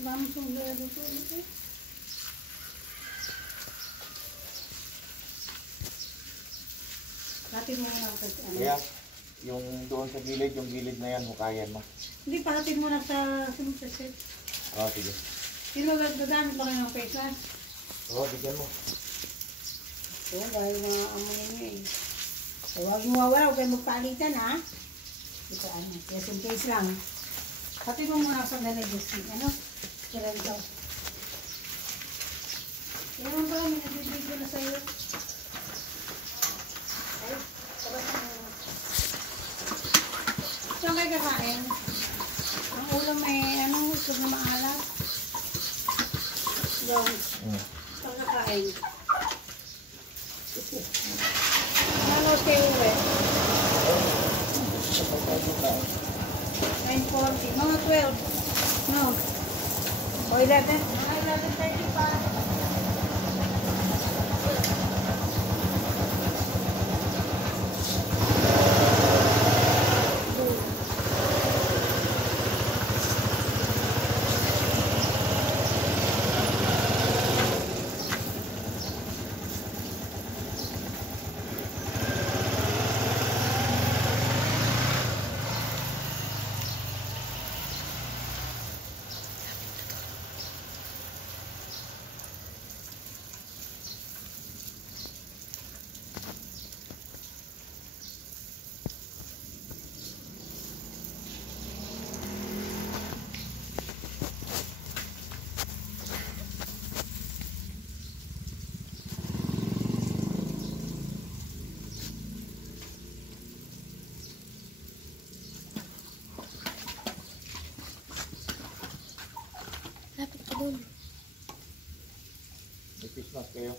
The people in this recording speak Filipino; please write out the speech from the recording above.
Dami kong gado po ito. Hatid mo muna ako sa ano. Kaya, yung doon sa gilid, yung gilid na yan, hukayan mo. Hindi, pahatid mo na sa set. Oo, sige. Sino ba gagamit ba kayo ng face mask? Oo, bigyan mo. Oo, dahil mga amoy niyo eh. So, huwag yung wawala, huwag kayo magpalitan ha. Ito ano, just in case lang. Hatid mo muna ako sa nalagustin. Ano? Kailan ito? Kailan pala, may nagbibigyo na sa'yo. Ay, sabay mo. Saan kayo kakain? Ang ulam may ano, gusto na maalat. Doon. Saan kakain? Ano kayo uwi? 9:40. Mga 12. No. O 11. Mga 11:30 pa. Lapit ka dun. May face mask kayo.